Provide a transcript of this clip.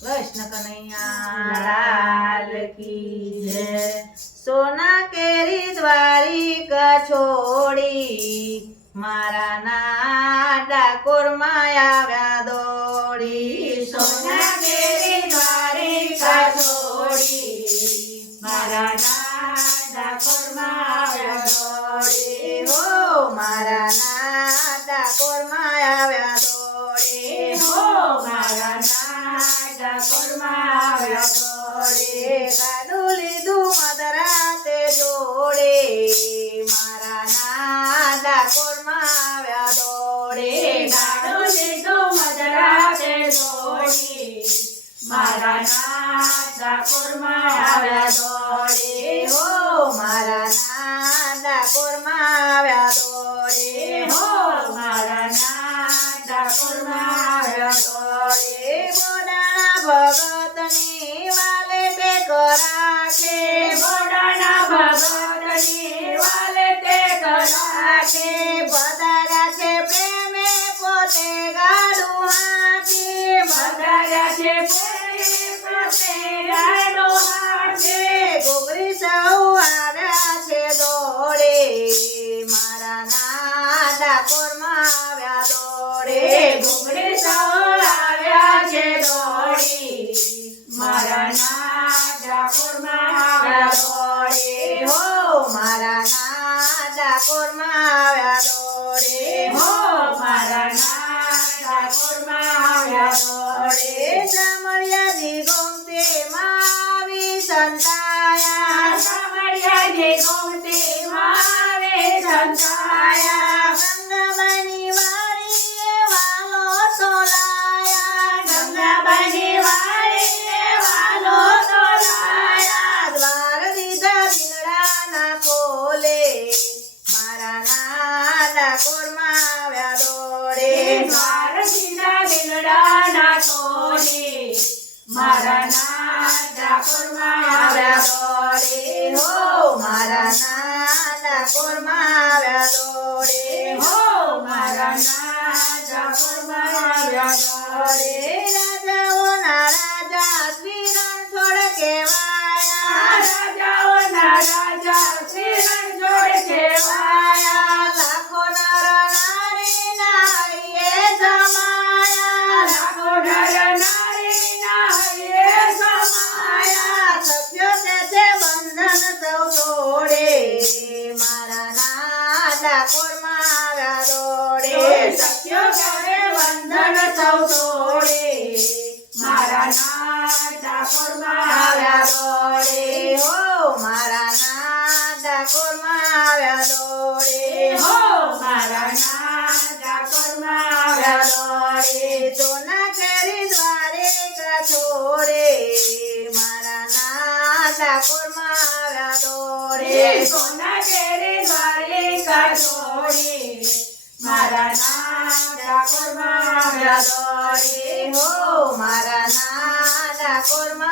કૃષ્ણ કનૈયા લાલ કી જય। સોના કેરી દ્વારિકા છોડી મારા ના ડાકોરમાં આવ્યા દોડી। સોના કેરી દ્વારિકા છોડી મારા ના ડાકોરમાં આવ્યા દોડી। હો મારા ના ડાકોરમાં આવ્યા દોડી। હો મારા ના ડાકોરમાં આવ્યા દોડી। ગાડું લીધું મધરાતે જોડે મારા ના ડાકોરમાં આવ્યા દોડી। ગાડું લીધું મધરાતે દોડી મારા ના ડાકોરમાં આવ્યા દોડી। હો મારા ના ડાકોરમાં આવ્યા દોડી। હો મારા ના ડાકોરમાં આવ્યા દોડી। બોડાણા ભગતની વાલે ટેક રાખે બોડાના ભગતની વાલે ટેક રાખે। બધાયા છે પ્રેમે પોતે ગાડું હાથી બધાયા છે પ્રેમે પોતે ગાડો હાથે। ગોગરી સૌ આવ્યા છે દોડે મારા ના ડાકોરમાં આવ્યા દોડે। ઘૂઘડી સૌ આવ્યા છે દોડી મારા ના ડાકોરમાં આવ્યા દોડી। હો મારા ના ડાકોરમાં આવ્યા દોડે। હો મારા ના ડાકોરમાં આવ્યા દોડી। શામળિયાજી ગોમતે માવી સંતાયા શામળિયાજી ગોમતીમાં આવે સંતાયા। ગંગાબાની વાડીએ વાલો તોલાયા ગંગાબાની વાડીએ વાલો તોલાયા। દ્વાર દીધા દિનડાના ખોલે મારા ના ડાકોરમાં આવ્યા દોડે। દ્વાર દીધા દિલડાના તોડી મારા ના ડાકોરમાં આવ્યા દોડી। હો મારા ના ડાકોરમાં આવ્યા દોડે। હો મારા ના ડાકોરમાં આવ્યા દોડી। રાજાઓના રાજા શ્રી રણછોડ કહેવાયા રાજાઓના રાજા શ્રી રણછોડ કહેવાયા। લાખો નર નારીના હૈયે સમાયા લાખો નર નારીના હૈયે સમાયા। સખ્યો તે છે બંધન સૌ તોડે મારા ના ડાકોરમાં આવ્યા દોડે। સખ્યો કરે બંધન સૌ તોડે મારા ના ડાકોરમાં આવ્યા દોડે। હો મારા ના ડાકોરમાં આવ્યા દોડે। હો મારા ના ડાકોરમાં આવ્યા દોડે। સોના કેરી દ્વારિકા છોડે મારા ના ડાકોરમાં આવ્યા દોડે। સોના કેરી દ્વારિકા છોડી મારા ના ડાકોરમાં આવ્યા દોડી। હો મારા ના ડાકોરમાં